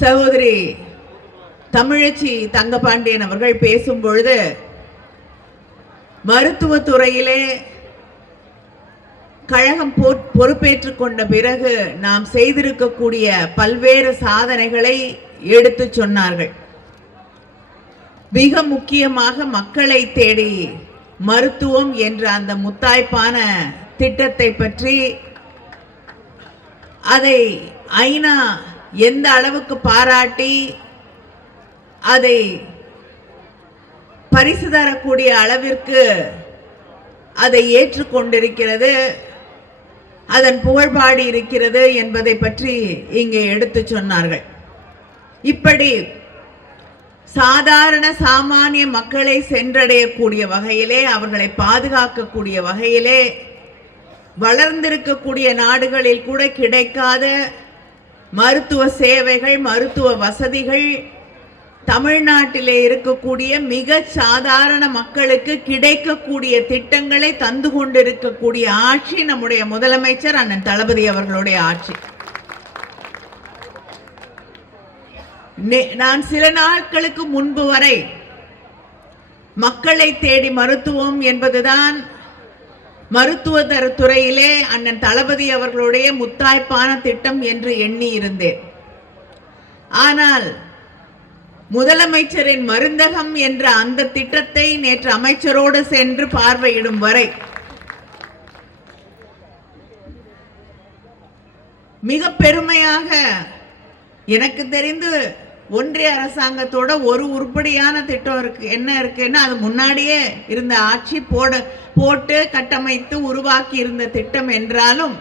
சகோதரி தமிழச்சி தங்கபாண்டியன் அவர்கள் பேசும் பொழுது மருத்துவத்துறையிலே கழகம் பொறுப்பேற்று கொண்ட பிறகு நாம் செய்திருக்கக்கூடிய பல்வேறு சாதனைகளை எடுத்து சொன்னார்கள். மிக முக்கியமாக மக்களை தேடி மருத்துவம் என்ற அந்த முத்தாய்ப்பான திட்டத்தை பற்றி அதை ஐநா எந்த அளவுக்கு பாராட்டி அதை பரிசு தரக்கூடிய அளவிற்கு அதை ஏற்றுக்கொண்டிருக்கிறது அதன் புகழ்பாடி இருக்கிறது என்பதை பற்றி இங்கே எடுத்து சொன்னார்கள். இப்படி சாதாரண சாமானிய மக்களை சென்றடையக்கூடிய வகையிலே அவர்களை பாதுகாக்கக்கூடிய வகையிலே வளர்ந்திருக்கக்கூடிய நாடுகளில் கூட கிடைக்காத மருத்துவ சேவைகள் மருத்துவ வசதிகள் தமிழ்நாட்டிலே இருக்கக்கூடிய மிக சாதாரண மக்களுக்கு கிடைக்கக்கூடிய திட்டங்களை தந்து கொண்டிருக்கக்கூடிய ஆட்சி நம்முடைய முதலமைச்சர் அண்ணன் தளபதி அவர்களுடைய ஆட்சி. நே- நான் சில நாட்களுக்கு முன்பு வரை மக்களை தேடி மருத்துவம் என்பதுதான் மருத்துவ துறையிலே அண்ணன் தளபதி அவர்களுடைய முத்தாய்ப்பான திட்டம் என்று எண்ணி இருந்தேன். ஆனால் முதலமைச்சரின் மருந்தகம் என்ற அந்த திட்டத்தை நேற்று அமைச்சரோடு சென்று பார்வையிடும் வரை மிக பெருமையாக எனக்கு தெரிந்து ஒன்றிய அரசாங்கத்தோட ஒரு உருப்படியான திட்டம் இருக்கு என்ன இருக்குன்னா அது முன்னாடியே இருந்த ஆட்சி போட போட்டு கட்டமைத்து உருவாக்கி இருந்த திட்டம் என்றாலும்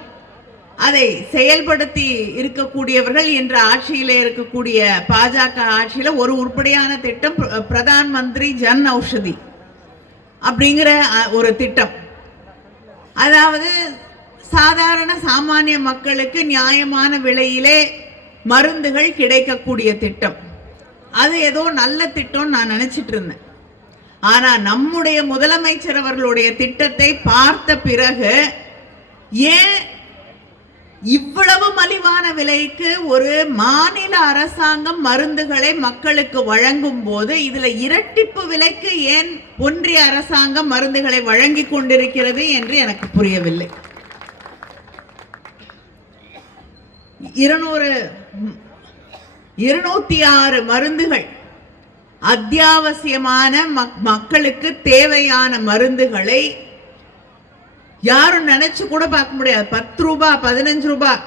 அதை செயல்படுத்தி இருக்கக்கூடியவர்கள் என்ற ஆட்சியில இருக்கக்கூடிய பாஜக ஆட்சியில ஒரு உருப்படியான திட்டம் பிரதான் மந்திரி ஜன் ஔஷதி அப்படிங்கிற ஒரு திட்டம். அதாவது சாதாரண சாமானிய மக்களுக்கு நியாயமான விலையிலே மருந்துகள் கிடைக்கக்கூடிய திட்டம். அது ஏதோ நல்ல திட்டம்னு நான் நினச்சிட்டு இருந்தேன். ஆனா நம்முடைய முதலமைச்சர் அவர்களுடைய திட்டத்தை பார்த்த பிறகு ஏன் இவ்வளவு மலிவான விலைக்கு ஒரு மாநில அரசாங்கம் மருந்துகளை மக்களுக்கு வழங்கும் போது இதுல இரட்டிப்பு விலைக்கு ஏன் ஒன்றிய அரசாங்கம் மருந்துகளை வழங்கி கொண்டிருக்கிறது என்று எனக்கு புரியவில்லை. இருநூறு இருநூத்தி ஆறு மருந்துகள் அத்தியாவசியமான மக்- மக்களுக்கு தேவையான மருந்துகளை யாரும் நினைச்சு கூட பார்க்க முடியாது. பத்து ரூபாய் பதினஞ்சு ரூபாய்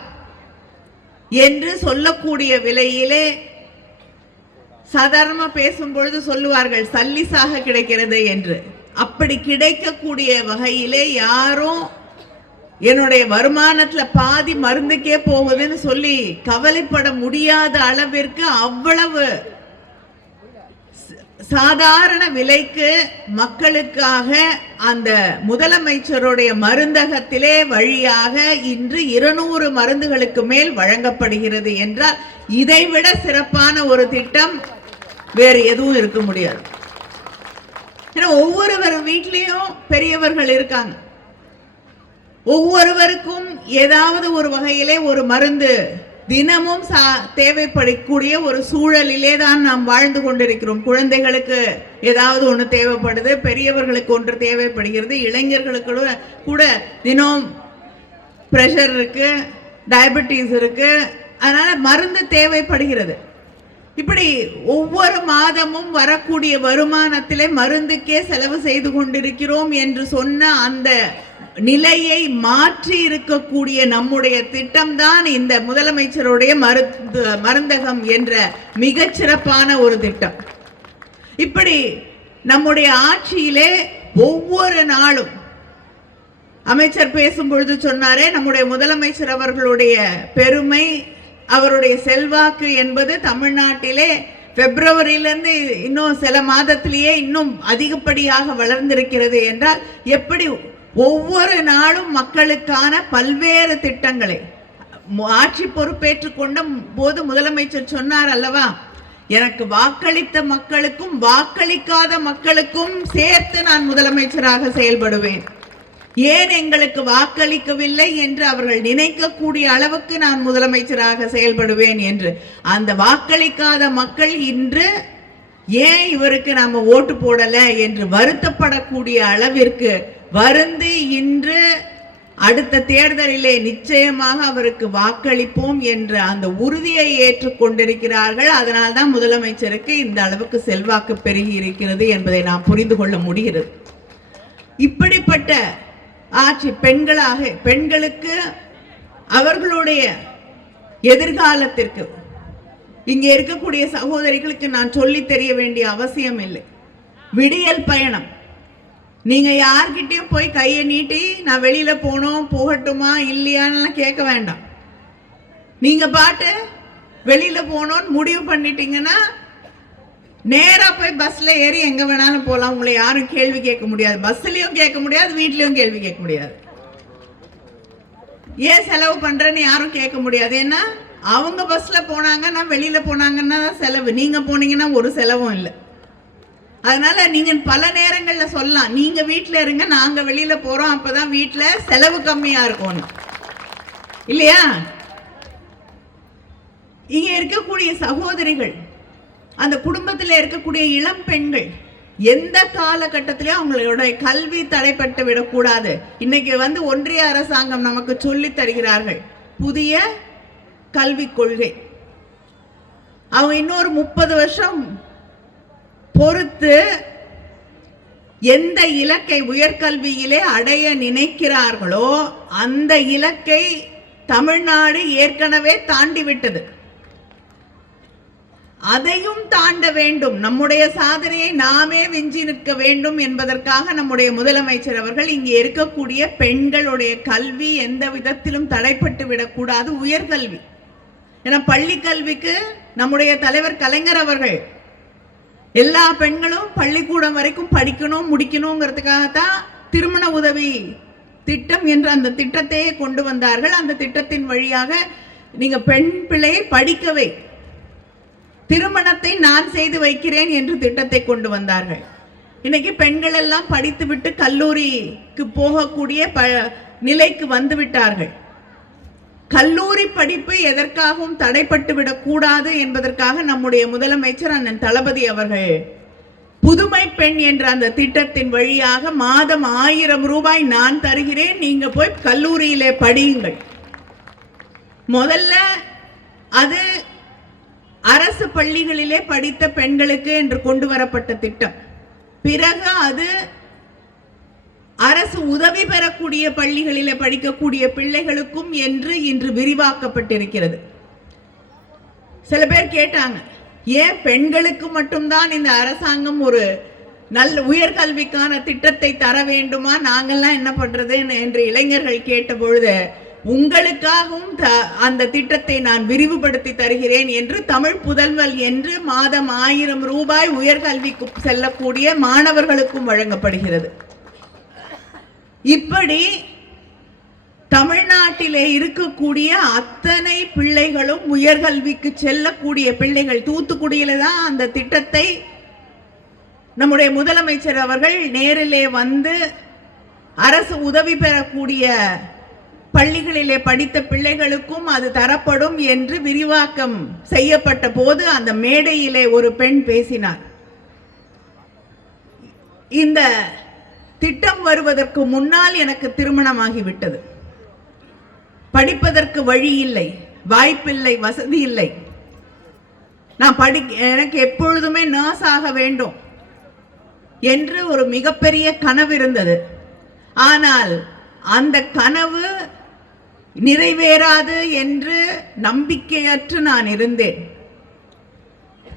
என்று சொல்லக்கூடிய விலையிலே சாதாரணமா பேசும் பொழுது சொல்லுவார்கள் சல்லிசாக கிடைக்கிறது என்று. அப்படி கிடைக்கக்கூடிய வகையிலே யாரும் என்னுடைய வருமானத்துல பாதி மருந்துக்கே போகுதுன்னு சொல்லி கவலைப்பட முடியாத அளவிற்கு அவ்வளவு சாதாரண விலைக்கு மக்களுக்காக அந்த முதலமைச்சருடைய மருந்தகத்திலே வழியாக இன்று இருநூறு மருந்துகளுக்கு மேல் வழங்கப்படுகிறது என்றால் இதைவிட சிறப்பான ஒரு திட்டம் வேறு எதுவும் இருக்க முடியாது. ஏன்னா ஒவ்வொருவர் வீட்லேயும் பெரியவர்கள் இருக்காங்க. ஒவ்வொருவருக்கும் ஏதாவது ஒரு வகையிலே ஒரு மருந்து தினமும் சா- தேவைப்படக்கூடிய ஒரு சூழலிலே தான் நாம் வாழ்ந்து கொண்டிருக்கிறோம். குழந்தைகளுக்கு ஏதாவது ஒன்று தேவைப்படுது பெரியவர்களுக்கு ஒன்று தேவைப்படுகிறது இளைஞர்களுக்கு கூட- கூட தினம் ப்ரெஷர் இருக்குது டயபெட்டிஸ் இருக்குது அதனால் மருந்து தேவைப்படுகிறது. இப்படி ஒவ்வொரு மாதமும் வரக்கூடிய வருமானத்திலே மருந்துக்கே செலவு செய்து கொண்டிருக்கிறோம் என்று சொன்ன அந்த நிலையை மாற்றி இருக்கக்கூடிய நம்முடைய திட்டம்தான் இந்த முதலமைச்சருடைய மருந்து மருந்தகம் என்ற மிகச்சிறப்பான ஒரு திட்டம். இப்படி நம்முடைய ஆட்சியிலே ஒவ்வொரு நாளும் அமைச்சர் பேசும்பொழுது சொன்னாரே நம்முடைய முதலமைச்சர் அவர்களுடைய பெருமை அவருடைய செல்வாக்கு என்பது தமிழ்நாட்டிலே பிப்ரவரியிலிருந்து இன்னும் சில மாதத்திலேயே இன்னும் அதிகப்படியாக வளர்ந்திருக்கிறது என்றால் எப்படி ஒவ்வொரு நாளும் மக்களுக்கான பல்வேறு திட்டங்களை ஆட்சி பொறுப்பேற்றுக் கொண்ட போது முதலமைச்சர் சொன்னார் அல்லவா? எனக்கு வாக்களித்த மக்களுக்கும் வாக்களிக்காத மக்களுக்கும் சேர்த்து நான் முதலமைச்சராக செயல்படுவேன். ஏன் எங்களுக்கு வாக்களிக்கவில்லை என்று அவர்கள் நினைக்கக்கூடிய அளவுக்கு நான் முதலமைச்சராக செயல்படுவேன் என்று. அந்த வாக்களிக்காத மக்கள் இன்று ஏன் இவருக்கு நாம ஓட்டு போடல என்று வருத்தப்படக்கூடிய அளவிற்கு வருந்து இன்று அடுத்த தேர்தலிலே நிச்சயமாக அவருக்கு வாக்களிப்போம் என்ற அந்த உறுதியை ஏற்றுக்கொண்டிருக்கிறார்கள். அதனால் தான் முதலமைச்சருக்கு இந்த அளவுக்கு செல்வாக்கு பெருகி இருக்கிறது என்பதை நாம் புரிந்து கொள்ள முடிகிறது. இப்படிப்பட்ட ஆட்சி பெண்களாக பெண்களுக்கு அவர்களுடைய எதிர்காலத்திற்கு இங்கே இருக்கக்கூடிய சகோதரிகளுக்கு நான் சொல்லி தெரிய வேண்டிய அவசியம் இல்லை விடியல் பயணம். நீங்க யார்கிட்டயும் போய் கையை நீட்டி நான் வெளியில போனோம் போகட்டுமா இல்லையான்னு கேட்க வேண்டாம். நீங்க பாட்டு வெளியில போகணும்னு முடிவு பண்ணிட்டீங்கன்னா நேராக போய் பஸ்ல ஏறி எங்க வேணாலும் போகலாம் உங்களை யாரும் கேள்வி கேட்க முடியாது. பஸ்லயும் கேட்க முடியாது வீட்லயும் கேள்வி கேட்க முடியாது. ஏன் செலவு பண்றேன்னு யாரும் கேட்க முடியாது. ஏன்னா அவங்க பஸ்ல போனாங்கன்னா வெளியில போனாங்கன்னா செலவு. நீங்க போனீங்கன்னா ஒரு செலவும் இல்லை. அதனால நீங்க பல நேரங்கள்ல சொல்லலாம். நீங்க வீட்டில் இருங்க நாங்க வெளியில போறோம் அப்பதான் வீட்டில் செலவு கம்மியா இருக்கும் இல்லையா? இங்க இருக்கக்கூடிய சகோதரிகள் அந்த குடும்பத்தில் இருக்கக்கூடிய இளம் பெண்கள் எந்த காலகட்டத்திலையும் அவங்களோட கல்வி தடைப்பட்டு விடக்கூடாது. இன்னைக்கு வந்து ஒன்றிய அரசாங்கம் நமக்கு சொல்லி தருகிறார்கள். புதிய கல்விக் கொள்கை. அவங்க இன்னொரு முப்பது வருஷம் பொறுத்து எந்த இலக்கை உயர்கல்வியிலே அடைய நினைக்கிறார்களோ அந்த இலக்கை தமிழ்நாடு ஏற்கனவே தாண்டி விட்டது அதையும் தாண்ட வேண்டும். நம்முடைய சாதனையை நாமே விஞ்சி நிற்க வேண்டும் என்பதற்காக நம்முடைய முதலமைச்சர் அவர்கள் இங்கே இருக்கக்கூடிய பெண்களுடைய கல்வி எந்த விதத்திலும் தடைப்பட்டு விடக்கூடாது. உயர்கல்வி. ஏன்னா பள்ளி கல்விக்கு நம்முடைய தலைவர் கலைஞர் அவர்கள் எல்லா பெண்களும் பள்ளிக்கூடம் வரைக்கும் படிக்கணும் முடிக்கணுங்கிறதுக்காகத்தான் திருமண உதவி திட்டம் என்ற அந்த திட்டத்தையே கொண்டு வந்தார்கள். அந்த திட்டத்தின் வழியாக நீங்கள் பெண் பிள்ளையை படிக்கவை. திருமணத்தை நான் செய்து வைக்கிறேன் என்று திட்டத்தை கொண்டு வந்தார்கள். இன்னைக்கு பெண்கள் எல்லாம் படித்துவிட்டு கல்லூரிக்கு போகக்கூடிய ப நிலைக்கு வந்து விட்டார்கள் கல்லூரி படிப்பு எதற்காகவும் தடைப்பட்டு விடக்கூடாது என்பதற்காக நம்முடைய முதலமைச்சர் அண்ணன் தளபதி அவர்கள் புதுமை பெண் என்ற அந்த திட்டத்தின் வழியாக மாதம் ஆயிரம் ரூபாய் நான் தருகிறேன். நீங்க போய் கல்லூரியிலே படியுங்கள். முதல்ல அது அரசு பள்ளிகளிலே படித்த பெண்களுக்கு என்று கொண்டு வரப்பட்ட திட்டம். பிறகு அது அரசு உதவி பெறக்கூடிய பள்ளிகளில் படிக்கக்கூடிய பிள்ளைகளுக்கும் என்று இன்று விரிவாக்கப்பட்டிருக்கிறது. சில பேர் கேட்டாங்க ஏன் பெண்களுக்கு மட்டும்தான் இந்த அரசாங்கம் ஒரு நல்ல உயர்கல்விக்கான திட்டத்தை தர வேண்டுமா? நாங்கள்லாம் என்ன பண்றது என்று இளைஞர்கள் கேட்ட பொழுது உங்களுக்காகவும் அந்த திட்டத்தை நான் விரிவுபடுத்தி தருகிறேன் என்று தமிழ் புதல்வல் என்று மாதம் ஆயிரம் ரூபாய் உயர்கல்விக்கு செல்லக்கூடிய மாணவர்களுக்கும் வழங்கப்படுகிறது. இப்படி தமிழ்நாட்டிலே இருக்கக்கூடிய அத்தனை பிள்ளைகளும் உயர்கல்விக்கு செல்லக்கூடிய பிள்ளைகள் தூத்துக்குடியில தான் அந்த திட்டத்தை நம்முடைய முதலமைச்சர் அவர்கள் நேரிலே வந்து அரசு உதவி பெறக்கூடிய பள்ளிகளிலே படித்த பிள்ளைகளுக்கும் அது தரப்படும் என்று விரிவாக்கம் செய்யப்பட்ட போது அந்த மேடையிலே ஒரு பெண் பேசினார். இந்த திட்டம் வருவதற்கு முன்னால் எனக்கு திருமணமாகிவிட்டது. படிப்பதற்கு வழி இல்லை வாய்ப்பில்லை வசதி இல்லை. நான் படி எனக்கு எப்பொழுதுமே நர்ஸ் ஆக வேண்டும் என்று ஒரு மிகப்பெரிய கனவு இருந்தது. ஆனால் அந்த கனவு நிறைவேறாது என்று நம்பிக்கையற்று நான் இருந்தேன்.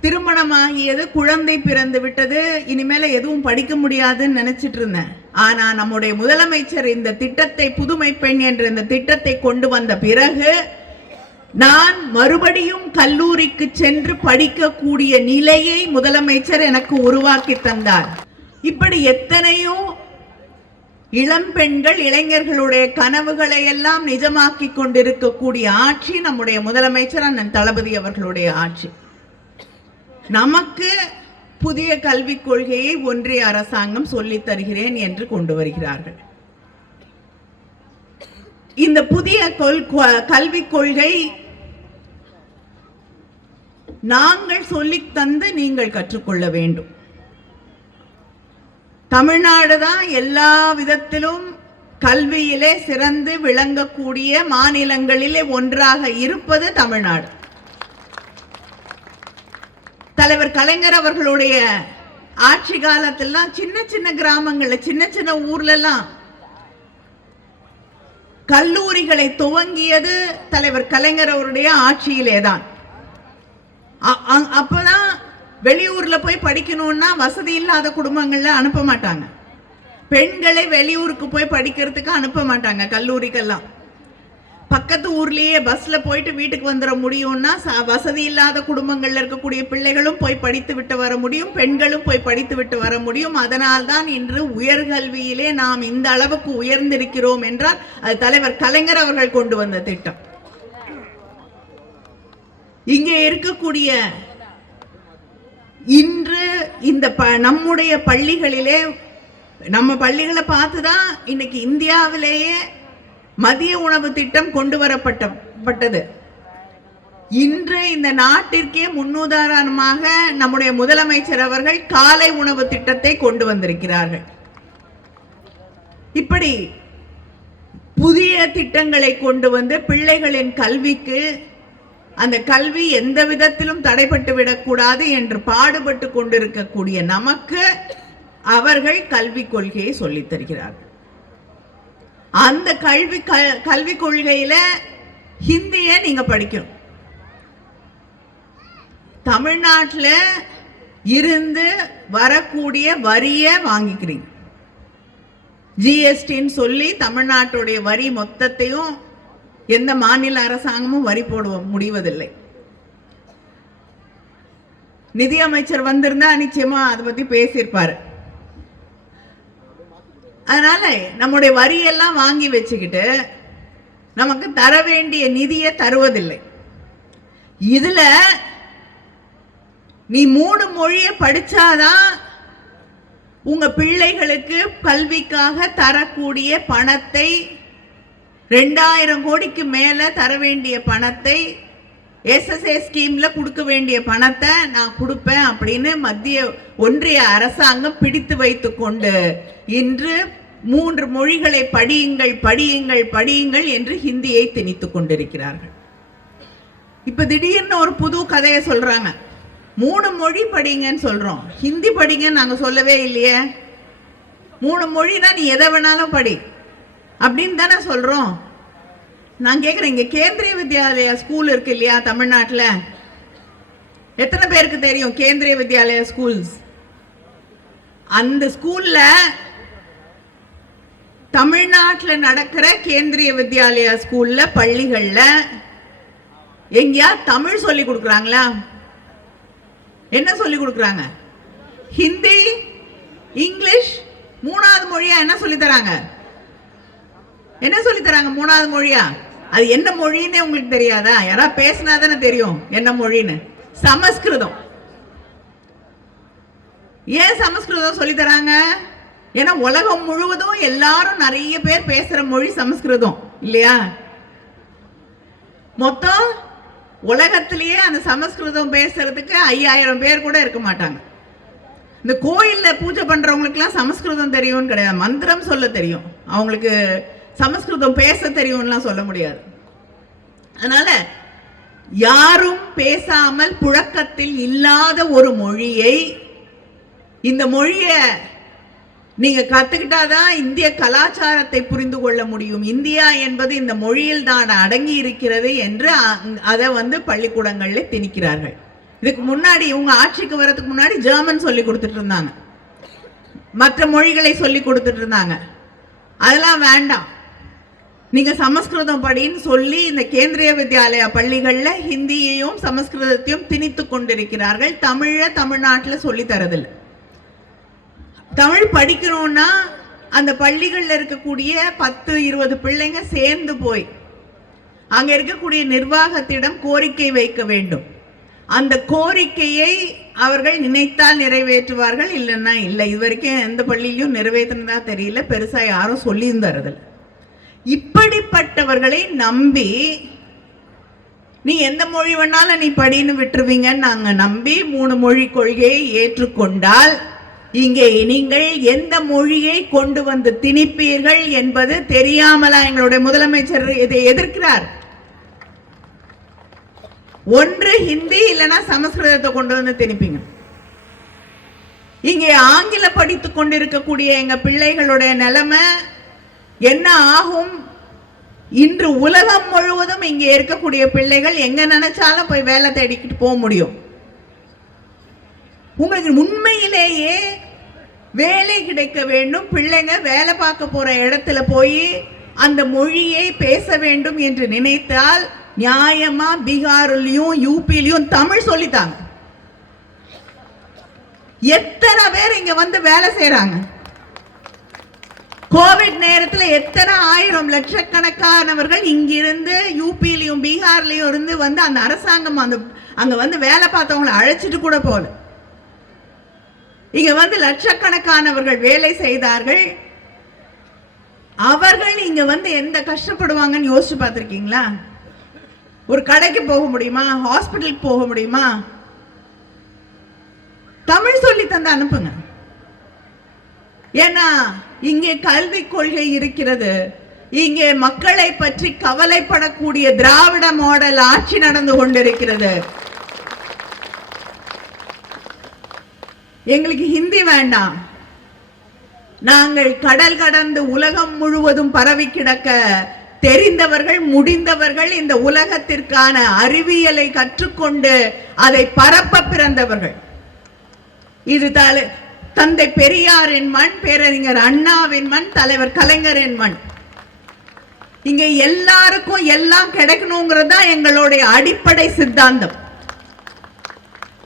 திருமணமாகியது குழந்தை பிறந்து விட்டது இனிமேல எதுவும் படிக்க முடியாதுன்னு நினைச்சிட்டு இருந்தேன். ஆனா நம்முடைய முதலமைச்சர் இந்த திட்டத்தை புதுமை பெண் என்ற இந்த திட்டத்தை கொண்டு வந்த பிறகு நான் மறுபடியும் கல்லூரிக்கு சென்று படிக்கக்கூடிய நிலையை முதலமைச்சர் எனக்கு உருவாக்கி தந்தார். இப்படி எத்தனையோ இளம் பெண்கள் இளைஞர்களுடைய கனவுகளை எல்லாம் நிஜமாக்கி கொண்டிருக்கக்கூடிய ஆட்சி நம்முடைய முதலமைச்சர் அண்ணன் தளபதி அவர்களுடைய ஆட்சி. நமக்கு புதிய கல்விக் கொள்கையை ஒன்றிய அரசாங்கம் சொல்லித் தருகிறேன் என்று கொண்டு வருகிறார்கள். இந்த புதிய கல்விக் கொள்கை நாங்கள் சொல்லித் தந்து நீங்கள் கற்றுக்கொள்ள வேண்டும். தமிழ்நாடு தான் எல்லா விதத்திலும் கல்வியிலே சிறந்து விளங்கக்கூடிய மாநிலங்களிலே ஒன்றாக இருப்பது தமிழ்நாடு. தலைவர் கலைஞர் அவர்களுடைய ஆட்சி காலத்திலாம் சின்ன சின்ன கிராமங்கள்ல சின்ன சின்ன ஊர்ல எல்லாம் கல்லூரிகளை துவங்கியது தலைவர் கலைஞர் அவருடைய ஆட்சியிலே தான் அ- அப்பதான் வெளியூர்ல போய் படிக்கணும்னா வசதி இல்லாத குடும்பங்கள்ல அனுப்ப மாட்டாங்க. பெண்களை வெளியூருக்கு போய் படிக்கிறதுக்கு அனுப்ப மாட்டாங்க கல்லூரிக்கெல்லாம். பக்கத்து ஊர்லயே பஸ்ல போயிட்டு வீட்டுக்கு வந்துட முடியும்னா வசதி இல்லாத குடும்பங்கள்ல இருக்கக்கூடிய பிள்ளைகளும் போய் படித்து விட்டு வர முடியும் பெண்களும் போய் படித்து விட்டு வர முடியும். அதனால்தான் இன்று உயர்கல்வியிலே நாம் இந்த அளவுக்கு உயர்ந்திருக்கிறோம் என்றால் அது தலைவர் கலைஞர் அவர்கள் கொண்டு வந்த திட்டம். இங்கே இருக்கக்கூடிய இன்று இந்த ப நம்முடைய பள்ளிகளிலே நம்ம பள்ளிகளை பார்த்து தான் இன்னைக்கு இந்தியாவிலேயே மதிய உணவு திட்டம் கொண்டு வரப்பட்டப்பட்டது இன்று இந்த நாட்டிற்கே முன்னுதாரணமாக நம்முடைய முதலமைச்சர் அவர்கள் காலை உணவு திட்டத்தை கொண்டு வந்திருக்கிறார்கள். இப்படி புதிய திட்டங்களை கொண்டு வந்து பிள்ளைகளின் கல்விக்கு அந்த கல்வி எந்த விதத்திலும் தடைப்பட்டு விடக்கூடாது என்று பாடுபட்டு கொண்டிருக்கக்கூடிய நமக்கு அவர்கள் கல்விக் கொள்கையை சொல்லித் தருகிறார்கள். அந்த கல்வி க- கல்விக் கொள்கையில ஹிந்தியை நீங்க படிக்கணும். தமிழ்நாட்டில் இருந்து வரக்கூடிய வரியை வாங்கிக்கிறீங்க. ஜிஎஸ்டின்னு சொல்லி தமிழ்நாட்டுடைய வரி மொத்தத்தையும் எந்த மாநில அரசாங்கமும் வரி போட முடிவதில்லை. நிதியமைச்சர் வந்திருந்தா நிச்சயமா அதை பத்தி பேசியிருப்பாரு. அதனால நம்முடைய வரியெல்லாம் வாங்கி வச்சுக்கிட்டு நமக்கு தர வேண்டிய நிதியை தருவதில்லை. இதுல நீ மூணு மொழியை படிச்சாதான் உங்க பிள்ளைகளுக்கு கல்விக்காக தரக்கூடிய பணத்தை ரெண்டாயிரம் கோடிக்கு மேல தர வேண்டிய பணத்தை எஸ்எஸ்ஏ ஸ்கீம்ல கொடுக்க வேண்டிய பணத்தை நான் கொடுப்பேன் அப்படின்னு மத்திய ஒன்றிய அரசாங்கம் பிடித்து வைத்து கொண்டு இன்று மூன்று மொழிகளை படியுங்கள் படியுங்கள் படியுங்கள் என்று ஹிந்தியை திணித்துக் கொண்டிருக்கிறார்கள். இப்ப திடீர்னு ஒரு புது கதையை சொல்றாங்க. மூணு மொழி படிங்கன்னு சொல்றோம். ஹிந்தி படிங்கன்னு நாங்க சொல்லவே இல்லையே. மூணு மொழினா நீ எதை வேணாலும் படி அப்படின்னு தானே சொல்றோம். நான் கேட்குறேன் இங்கே கேந்திரிய வித்யாலயா ஸ்கூல் இருக்கு இல்லையா தமிழ்நாட்டில்? எத்தனை பேருக்கு தெரியும் கேந்திரிய வித்யாலயா ஸ்கூல்ஸ் அந்த ஸ்கூலில் தமிழ்நாட்டில் நடக்கிற கேந்திரிய வித்யாலயா ஸ்கூல்ல பள்ளிகள்ல எங்கேயா தமிழ் சொல்லி கொடுக்குறாங்களா? என்ன சொல்லி கொடுக்குறாங்க? ஹிந்தி இங்கிலீஷ் மூணாவது மொழியா என்ன சொல்லி தராங்க? என்ன சொல்லி தராங்க மூணாவது மொழியா? அது என்ன மொழின்னு உங்களுக்கு தெரியாதா? யாராவது பேசினா தானே தெரியும் என்ன மொழின்னு. சமஸ்கிருதம். ஏன் சமஸ்கிருதம் சொல்லி தராங்க? ஏன்னா உலகம் முழுவதும் எல்லாரும் நிறைய பேர் பேசுற மொழி சமஸ்கிருதம் இல்லையா? மொத்தம் உலகத்திலேயே அந்த சமஸ்கிருதம் பேசுறதுக்கு ஐயாயிரம் பேர் கூட இருக்க மாட்டாங்க. இந்த கோயில்ல பூஜை பண்றவங்களுக்குலாம் சமஸ்கிருதம் தெரியும்னு கிடையாது. மந்திரம் சொல்ல தெரியும். அவங்களுக்கு சமஸ்கிருதம் பேச தெரியும்லாம் சொல்ல முடியாது. அதனால யாரும் பேசாமல் புழக்கத்தில் இல்லாத ஒரு மொழியை இந்த மொழியை நீங்க கத்துக்கிட்டாதான் இந்திய கலாச்சாரத்தை புரிந்து கொள்ள முடியும். இந்தியா என்பது இந்த மொழியில் தான் அடங்கி இருக்கிறது என்று அதை வந்து பள்ளிக்கூடங்கள்ல திணிக்கிறார்கள். இதுக்கு முன்னாடி இவங்க ஆட்சிக்கு வர்றதுக்கு முன்னாடி ஜெர்மன் சொல்லி கொடுத்துட்டு இருந்தாங்க. மற்ற மொழிகளை சொல்லி கொடுத்துட்டு இருந்தாங்க. அதெல்லாம் வேண்டாம். நீங்க சமஸ்கிருதம் படின்னு சொல்லி இந்த கேந்திரிய வித்யாலயா பள்ளிகள்ல ஹிந்தியையும் சமஸ்கிருதத்தையும் திணித்து கொண்டிருக்கிறார்கள். தமிழ தமிழ்நாட்டுல சொல்லி தரதில்லை. தமிழ் படிக்கணும்னா அந்த பள்ளிகளில் இருக்கக்கூடிய பத்து இருபது பிள்ளைங்க சேர்ந்து போய் அங்கே இருக்கக்கூடிய நிர்வாகத்திடம் கோரிக்கை வைக்க வேண்டும். அந்த கோரிக்கையை அவர்கள் நினைத்தால் நிறைவேற்றுவார்கள் இல்லைன்னா இல்லை. இது வரைக்கும் எந்த பள்ளியிலையும் நிறைவேற்றினதா தெரியல. பெருசாக யாரும் சொல்லியும் இப்படிப்பட்டவர்களை நம்பி நீ எந்த மொழி வேணாலும் நீ படின்னு விட்டுருவீங்கன்னு நாங்கள் நம்பி மூணு மொழி கொள்கையை ஏற்றுக்கொண்டால் இங்கே நீங்கள் எந்த மொழியை கொண்டு வந்து திணிப்பீர்கள் என்பது தெரியாமலா எங்களுடைய முதலமைச்சர் இதை எதிர்க்கிறார்? ஒன்று ஹிந்தி இல்லைன்னா சமஸ்கிருதத்தை கொண்டு வந்து திணிப்பீங்க. இங்கே ஆங்கில படித்துக் கொண்டிருக்கக்கூடிய எங்க பிள்ளைகளுடைய நிலைமை என்ன ஆகும்? இன்று உலகம் முழுவதும் இங்கே இருக்கக்கூடிய பிள்ளைகள் எங்க நினைச்சாலும் போய் வேலை தேடிக்கிட்டு போக முடியும். உங்களுக்கு உண்மையிலேயே வேலை கிடைக்க வேண்டும் பிள்ளைங்க வேலை பார்க்க போற இடத்துல போய் அந்த மொழியை பேச வேண்டும் என்று நினைத்தால் நியாயமா பீகார்லயும் யூபிலையும் தமிழ் சொல்லித்தாங்க. எத்தனை பேர் இங்க வந்து வேலை செய்யறாங்க கோவிட் நேரத்தில் எத்தனை ஆயிரம் லட்சக்கணக்கானவர்கள் இங்கிருந்து யூபிலையும் பீகார்லையும் இருந்து வந்து அந்த அரசாங்கம் அந்த அங்கே வந்து வேலை பார்த்தவங்களை அழைச்சிட்டு கூட போகல. இங்க வந்து லட்சக்கணக்கானவர்கள் வேலை செய்தார்கள். அவர்கள் இங்க வந்து எந்த கஷ்டப்படுவாங்கன்னு யோசிச்சு பார்த்துருக்கீங்களா? ஒரு கடைக்கு போக முடியுமா? ஹாஸ்பிட்டலுக்கு போக முடியுமா? தமிழ் சொல்லி தந்து அனுப்புங்க. ஏன்னா இங்கே கல்வி கொள்கை இருக்கிறது. இங்கே மக்களை பற்றி கவலைப்படக்கூடிய திராவிட மாடல் ஆட்சி நடந்து கொண்டிருக்கிறது. எங்களுக்கு ஹிந்தி வேண்டாம். நாங்கள் கடல் கடந்து உலகம் முழுவதும் பரவி கிடக்க தெரிந்தவர்கள் முடிந்தவர்கள் இந்த உலகத்திற்கான அறிவியலை கற்றுக்கொண்டு அதை பரப்ப பிறந்தவர்கள். இது தலை தந்தை பெரியாரின் மண் பேரறிஞர் அண்ணாவின் மண் தலைவர் கலைஞரின் மண். இங்க எல்லாருக்கும் எல்லாம் கிடைக்கணுங்கிறது தான் எங்களுடைய அடிப்படை சித்தாந்தம்.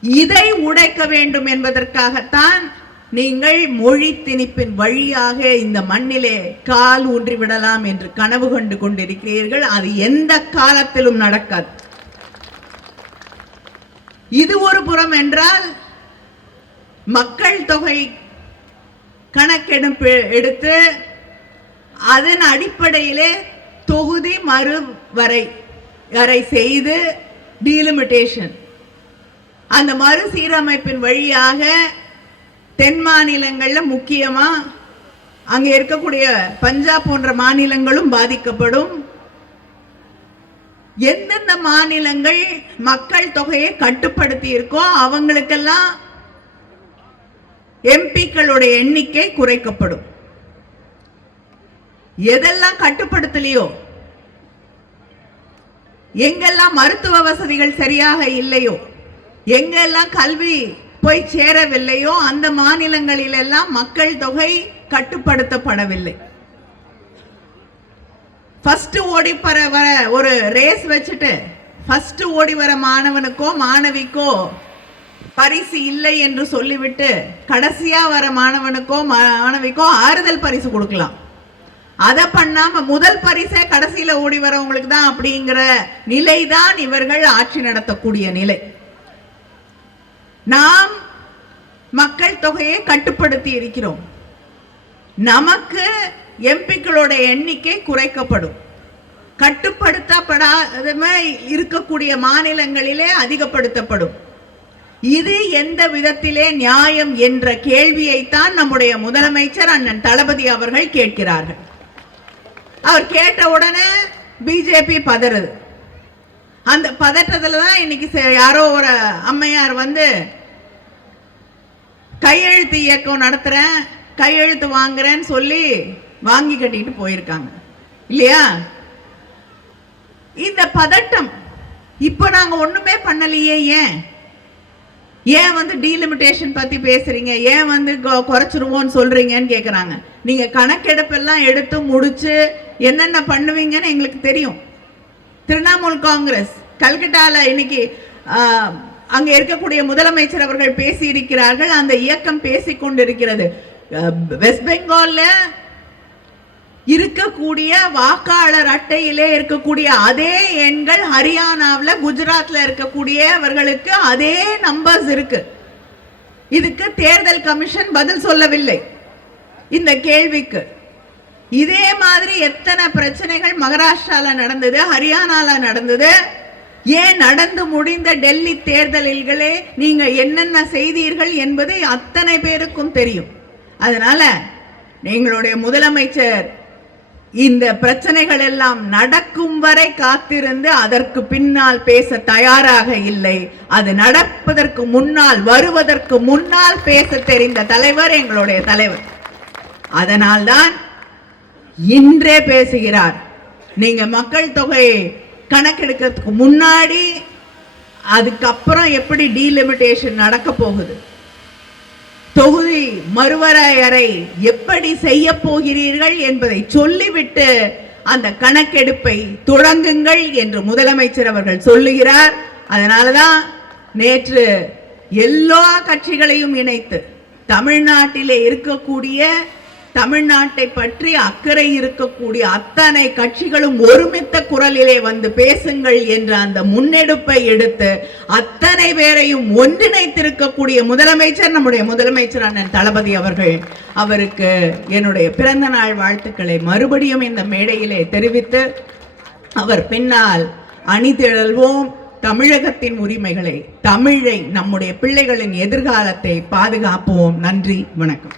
இதை உடைக்க வேண்டும் என்பதற்காகத்தான் நீங்கள் மொழி திணிப்பின் வழியாக இந்த மண்ணிலே கால் ஊன்றி விடலாம் என்று கனவு கண்டு கொண்டிருக்கிறீர்கள். அது எந்த காலத்திலும் நடக்காது. இது ஒரு புறம் என்றால் மக்கள் தொகை கணக்கெடுப்பு எடுத்து அதன் அடிப்படையிலே தொகுதி மறு வரை வரை செய்து டீலிமிட்டேஷன் அந்த மறுசீரமைப்பின் வழியாக தென் மாநிலங்களில் முக்கியமாக அங்கே இருக்கக்கூடிய பஞ்சாப் போன்ற மாநிலங்களும் பாதிக்கப்படும். எந்தெந்த மாநிலங்கள் மக்கள் தொகையை கட்டுப்படுத்தி இருக்கோ அவங்களுக்கெல்லாம் எம்பிக்களுடைய எண்ணிக்கை குறைக்கப்படும். எதெல்லாம் கட்டுப்படுத்தலையோ? எங்கெல்லாம் மருத்துவ வசதிகள் சரியாக இல்லையோ? எங்கெல்லாம் கல்வி போய் சேரவில்லையோ அந்த மாநிலங்களிலெல்லாம் மக்கள் தொகை கட்டுப்படுத்தப்படவில்லை. ஃபர்ஸ்ட் ஓடி வர வர ஒரு ரேஸ் வச்சுட்டு ஃபர்ஸ்ட் ஓடி வர மாணவனுக்கோ மாணவிக்கோ பரிசு இல்லை என்று சொல்லிவிட்டு கடைசியாக வர மாணவனுக்கோ மாணவிக்கோ ஆறுதல் பரிசு கொடுக்கலாம். அதை பண்ணாம முதல் பரிசே கடைசியில ஓடி வரவங்களுக்கு தான் அப்படிங்கிற நிலைதான் இவர்கள் ஆட்சி நடத்தக்கூடிய நிலை. நாம் மக்கள் தொகையை கட்டுப்படுத்தி இருக்கிறோம். நமக்கு எம்பிக்களோட எண்ணிக்கை குறைக்கப்படும். கட்டுப்படுத்தப்படாத இருக்கக்கூடிய மாநிலங்களிலே அதிகப்படுத்தப்படும். இது எந்த விதத்திலே நியாயம் என்ற கேள்வியைத்தான் நம்முடைய முதலமைச்சர் அண்ணன் தளபதி அவர்கள் கேட்கிறார்கள். அவர் கேட்ட உடனே பிஜேபி பதறுது. அந்த பதட்டத்தில் தான் இன்னைக்கு யாரோ ஒரு அம்மையார் வந்து கையெழுத்து இயக்கம் நடத்துகிறேன் கையெழுத்து வாங்குறேன்னு சொல்லி வாங்கி கட்டிட்டு போயிருக்காங்க. இல்லையா? இந்த பதட்டம் இப்போ நாங்கள் ஒன்றுமே பண்ணலையே ஏன்? ஏன் வந்து டீலிமிட்டேஷன் பற்றி பேசுகிறீங்க ஏன் வந்து கொ- சொல்கிறீங்கன்னு கேட்குறாங்க நீங்கள் கணக்கெடுப்பெல்லாம் எடுத்து முடித்து என்னென்ன பண்ணுவீங்கன்னு எங்களுக்கு தெரியும். திரிணாமுல் காங்கிரஸ் கல்கட்டால இன்னைக்கு அங்கே இருக்கக்கூடிய முதலமைச்சர் அவர்கள் பேசி இருக்கிறார்கள் அந்த இயக்கம் பேசிக் கொண்டிருக்கிறது வெஸ்ட் பெங்கால்ல இருக்கக்கூடிய வாக்காளர் அட்டையிலே இருக்கக்கூடிய அதே எண்கள் ஹரியானாவில் குஜராத்தில் இருக்கக்கூடிய இருக்கக்கூடியவர்களுக்கு அதே நம்பர்ஸ் இருக்கு. இதுக்கு தேர்தல் கமிஷன் பதில் சொல்லவில்லை. இந்த கேள்விக்கு. இதே மாதிரி எத்தனை பிரச்சனைகள் மகாராஷ்டிராவில் நடந்தது ஹரியானால நடந்தது. ஏன் நடந்து முடிந்த டெல்லி தேர்தல்களே நீங்க என்னென்ன செய்தீர்கள் என்பது அத்தனை பேருக்கும் தெரியும். அதனால எங்களுடைய முதலமைச்சர் இந்த பிரச்சனைகள் எல்லாம் நடக்கும் வரை காத்திருந்து அதற்கு பின்னால் பேச தயாராக இல்லை. அது நடப்பதற்கு முன்னால் வருவதற்கு முன்னால் பேச தெரிந்த தலைவர் எங்களுடைய தலைவர். அதனால்தான் இன்றே பேசுகிறார். நீங்க மக்கள் தொகை கணக்கெடுக்கிறதுக்கு முன்னாடி அதுக்கப்புறம் எப்படி டீலிமிட்டேஷன் நடக்க போகுது? தொகுதி மறுவரையறை எப்படி செய்ய போகிறீர்கள் என்பதை சொல்லிவிட்டு அந்த கணக்கெடுப்பை தொடங்குங்கள் என்று முதலமைச்சர் அவர்கள் சொல்லுகிறார். அதனாலதான் நேற்று எல்லா கட்சிகளையும் இணைத்து தமிழ்நாட்டிலே இருக்கக்கூடிய தமிழ்நாட்டை பற்றி அக்கறை இருக்கக்கூடிய அத்தனை கட்சிகளும் ஒருமித்த குரலிலே வந்து பேசுங்கள் என்ற அந்த முன்னெடுப்பை எடுத்து அத்தனை பேரையும் ஒன்றிணைத்திருக்கக்கூடிய முதலமைச்சர் நம்முடைய முதலமைச்சர் அண்ணன் தளபதி அவர்கள் அவருக்கு என்னுடைய பிறந்த நாள் வாழ்த்துக்களை மறுபடியும் இந்த மேடையிலே தெரிவித்து அவர் பின்னால் அணி தமிழகத்தின் உரிமைகளை தமிழை நம்முடைய பிள்ளைகளின் எதிர்காலத்தை பாதுகாப்போம். நன்றி வணக்கம்.